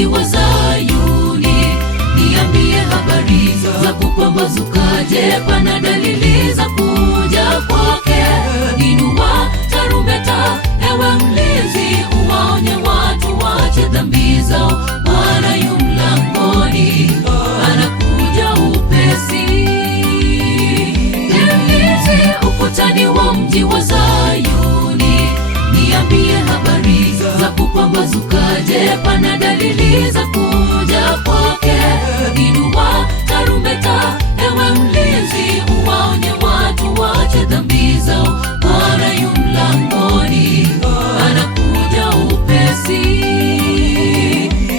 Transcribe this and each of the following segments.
mji wa Zayuni, niambie habari za kupambazuka. Je, pana dalili za kuja kwake? Inua tarumbeta, ewe mlinzi, uwaonye watu waache dhambi zao. Bwana yu mlangoni, anakuja upesi. Mlinzi ukutani wa mji wa Zayuni, niambie habari za kupambazuka. Je, pana dalili za kuja kwake? Inua tarumbeta, ewe mlinzi, uwaonye watu waache dhambi zao. Bwana yu mlangoni, anakuja upesi.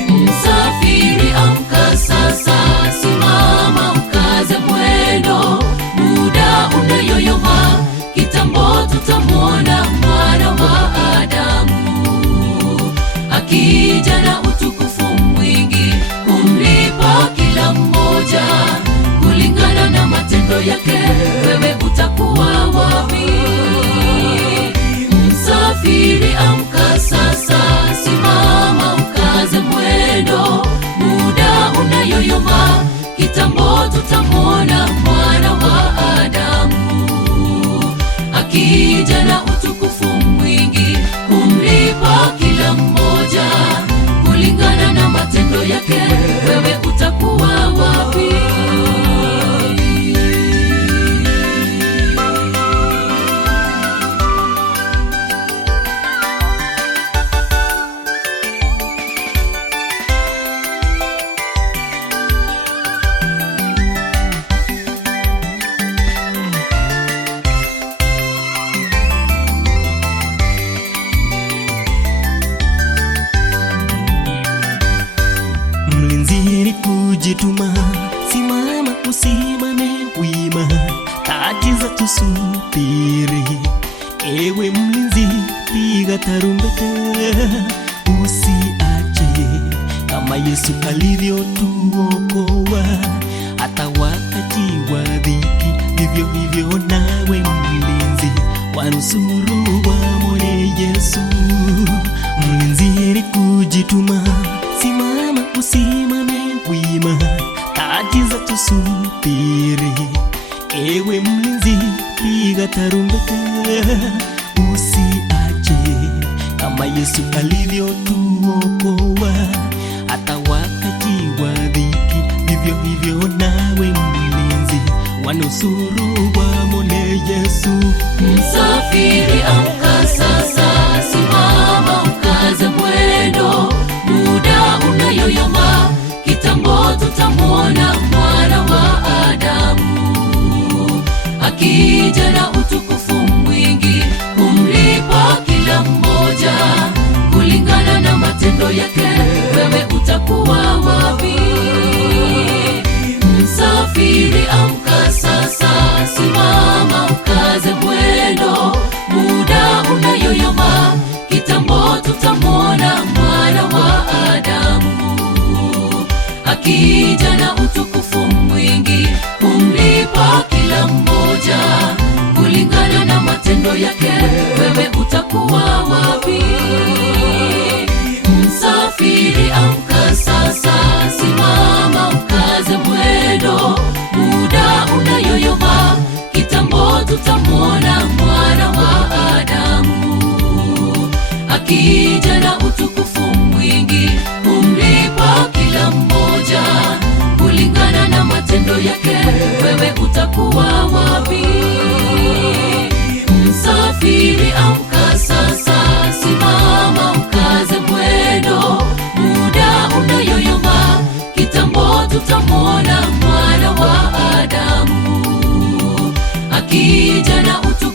Msafiri amka sasa, simama ukaze mwendo, muda unayoyoma, kitambo tutamwona Mwana wa Adamu akija na utukufu mwingi, kumlipa kila mmoja kulingana na matendo yake. Wewe utakuwa wapi? Msafiri amka sasa, simama ukaze mwendo, muda unayoyoma, kitambo tutamwona Mwana wa Adamu akija na utukufu mwingi, kumlipa kila mmoja kulingana na matendo yake. Wewe utakuwa wapi? Mlinzi kujituma, simama usimame wima, kati za tusubiri. Ewe mlinzi, piga tarumbeta, usiache, kama Yesu alivyotuokoa hata wakati wa dhiki, vivyo hivyo nawe mlinzi, wanusuru wamwone Yesu. Mlinzi kujituma, simama usimame wima, kati za tusubiri. Ewe mlinzi, piga tarumbeta, usiache, kama Yesu alivyotuokoa hata wakati wa dhiki, vivyo hivyo nawe mlinzi, wanusuru wamwone Yesu. Msafiri amka sasa, simama ukaze mwendo, muda unayoyoma, kitambo tutamwona Mwana wa Adamu akija na utukufu mwingi, kumlipa kila mmoja kulingana na matendo yake. Wewe utakuwa wapi? Msafiri amka sasa, simama ukaze mwendo, muda unayoyoma, kitambo tutamwona Mwana wa Adamu akija na utukufu mwingi, kumlipa kila mmoja kulingana na matendo yake. Wewe utakuwa wapi? Msafiri amka sasa, simama ukaze mwendo, muda unayoyoma, kitambo tutamwona Mwana wa Adamu akija na utukufu mwingi, kumlipa kila mmoja kulingana na matendo yake. Wewe utakuwa wapi? Msafiri amka sasa, simama ukaze mwendo, muda unayoyoma, kitambo tutamwona Mwana wa Adamu akija na utukufu